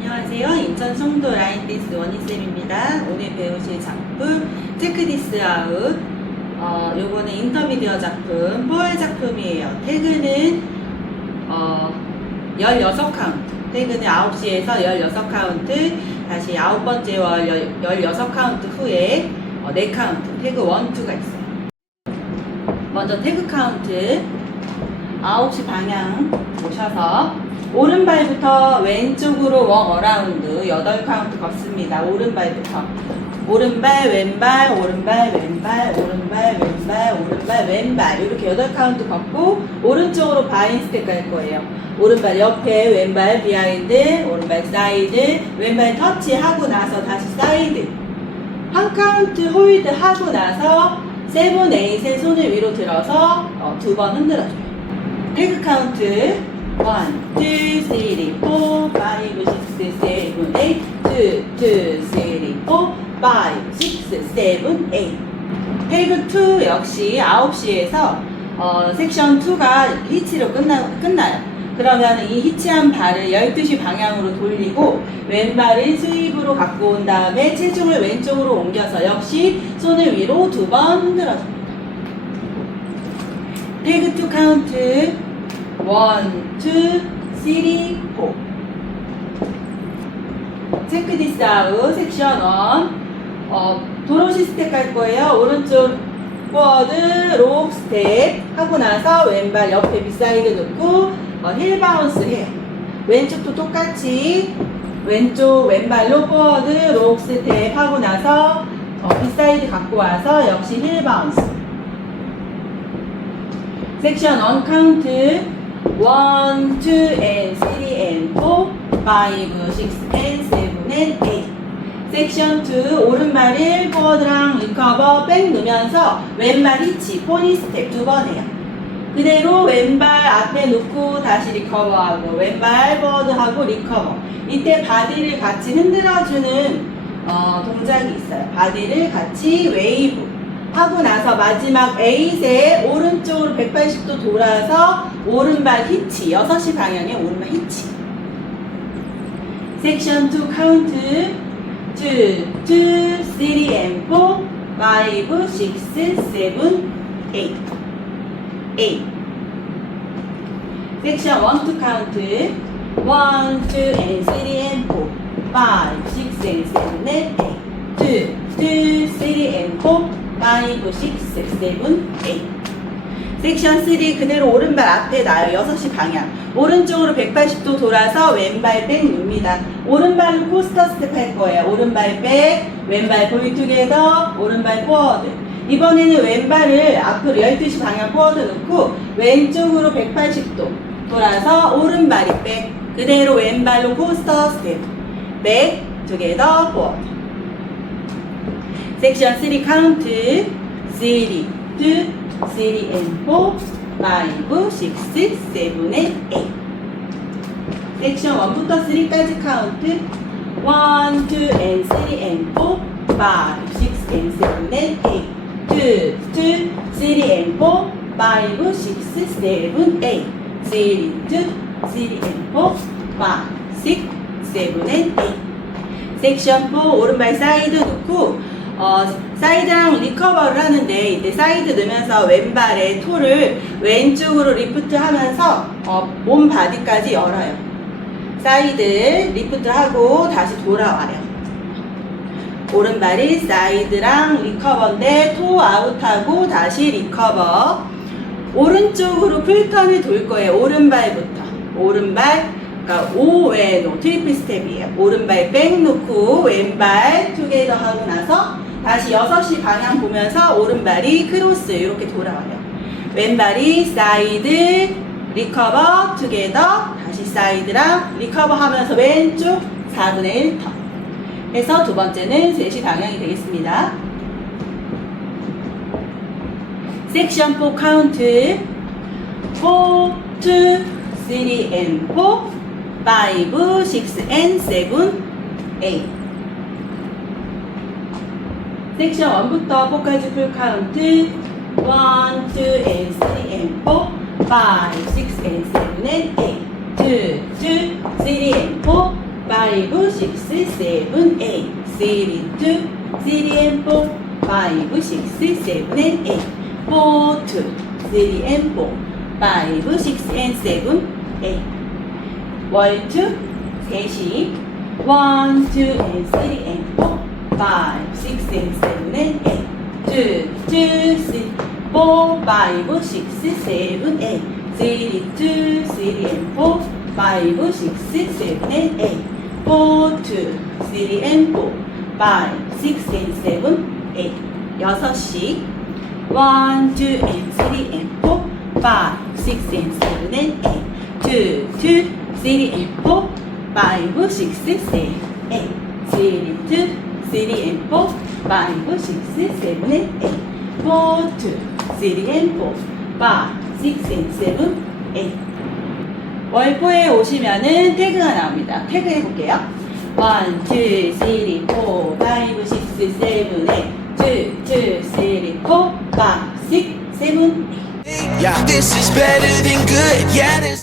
안녕하세요. 인천 송도 라인디스 원희쌤입니다. 오늘 배우실 작품 체크디스 아웃. 어, 요거는 인터미디어 작품, 뽀알 작품이에요. 태그는 어, 16카운트. 태그는 9시에서 16카운트, 다시 아홉 번째 월 16카운트 후에 어, 4카운트, 태그 1, 2가 있어요. 먼저 태그 카운트 9시 방향 보셔서 오른발부터 왼쪽으로 원 어라운드 8 카운트 걷습니다. 오른발부터 오른발 왼발 오른발 왼발 오른발 왼발 오른발 왼발 이렇게 8 카운트 걷고 오른쪽으로 바인 스텝 갈 거예요. 오른발 옆에 왼발 비하인드 오른발 사이드 왼발 터치 하고 나서 다시 사이드 한 카운트 홀드 하고 나서 세븐 에잇의 손을 위로 들어서 어, 두번 흔들어줘요. 태그 카운트 1, 2, 3, 4, 5, 6, 7, 8 2, 2, 3, 4, 5, 6, 7, 8 태그 2 역시 9시에서 어, 섹션 2가 히치로 끝나, 끝나요. 그러면 이 히치한 발을 12시 방향으로 돌리고 왼발을 스윕으로 갖고 온 다음에 체중을 왼쪽으로 옮겨서 역시 손을 위로 두 번 흔들어줍니다. 태그 2 카운트 1, 2, 3, 4 체크 디스 아웃 섹션 1 어, 도로시 스텝 갈 거예요. 오른쪽 포워드 록 스텝 하고 나서 왼발 옆에 비사이드 놓고 어, 힐 바운스 해요. 왼쪽도 똑같이 왼쪽 왼발로 포워드 록 스텝 하고 나서 어, 비사이드 갖고 와서 역시 힐 바운스. 섹션 1 카운트 1, 2, and 3, and 4, 5, 6, and 7, and 8 섹션 2 오른발을 포워드랑 리커버 백 넣으면서 왼발 히치 포니 스텝 두 번 해요 그대로 왼발 앞에 놓고 다시 리커버하고 왼발 포워드하고 리커버. 이때 바디를 같이 흔들어주는 어, 동작이 있어요. 바디를 같이 웨이브. 하고 나서 마지막 에잇에 오른쪽으로 180도 돌아서 오른발 히치 6시 방향에 오른발 히치. 섹션 2 카운트 2, 2, 3 and 4 5, 6, 7, 8 8 섹션 1 2 카운트 1, 2 and 3 and 4 5, 6 and 7 and 8 2, 2, 3 and 4 5, 6, 7, 8 섹션 3 그대로 오른발 앞에 놔요. 6시 방향. 오른쪽으로 180도 돌아서 왼발 백 눕니다. 오른발로 코스터 스텝 할 거예요. 오른발 백, 왼발 보이 투게더, 오른발 포워드. 이번에는 왼발을 앞으로 12시 방향 포워드 놓고 왼쪽으로 180도 돌아서 오른발이 백. 그대로 왼발로 코스터 스텝. 백, 투게더, 포워드. 섹션 3 카운트 3, 2, 3 and 4 5, 6, 7 and 8 섹션 1부터 3까지 카운트 1, 2 and 3 and 4 5, 6 and 7 and 8 2, 2, 3 and 4 5, 6, 7, 8 3, 2, 3 and 4 5, 6, 7 and 8 섹션 4 오른발 사이드 놓고 어, 사이드랑 리커버를 하는데 이때 사이드 넣으면서 왼발의 토를 왼쪽으로 리프트 하면서 어, 몸 바디까지 열어요. 사이드 리프트 하고 다시 돌아와요. 오른발이 사이드랑 리커버인데 토 아웃하고 다시 리커버 오른쪽으로 풀턴을 돌 거예요. 오른발부터 오른발 그러니까 오왼오 트리플 스텝이에요. 오른발 백 놓고 왼발 투게더 하고 나서 다시 6시 방향 보면서 오른발이 크로스 이렇게 돌아와요. 왼발이 사이드 리커버 투게더 다시 사이드랑 리커버 하면서 왼쪽 4분의 1턴 해서 두 번째는 3시 방향이 되겠습니다. 섹션 4 카운트 4, 2, 3 and 4 5, 6 and 7, 8 섹션 1부터 4까지 풀 카운트 1, One, two, and three, and four, five, six, and seven, and eight. Two, two, three, and four, five, six, seven, eight. Three, two, three, and four, five, six, seven, and eight. Four, two, three, and four, five, six, and seven, eight. 월투 셋이 one, two, and three, and four, five, six, and seven, and eight. Two, two, three, four, five, six, seven, eight. Three, two, three, and four, five, six, seven, and eight. Four, two, three, and four, five, six, and seven, eight. 여섯이 one, two, and three, and four, five, six, and seven, and eight. Two, two, three, and four, five, six, seven, eight. Three, two, three, and four, five, six, seven, and eight. Four, two, three, and four, five, six, and seven, eight. 월포에 오시면은 태그가 나옵니다. 태그 해볼게요. One, two, three, four, five, six, seven, eight. Two, two, three, four, five, six, seven, eight. Yeah, this is better than good. Yeah, this.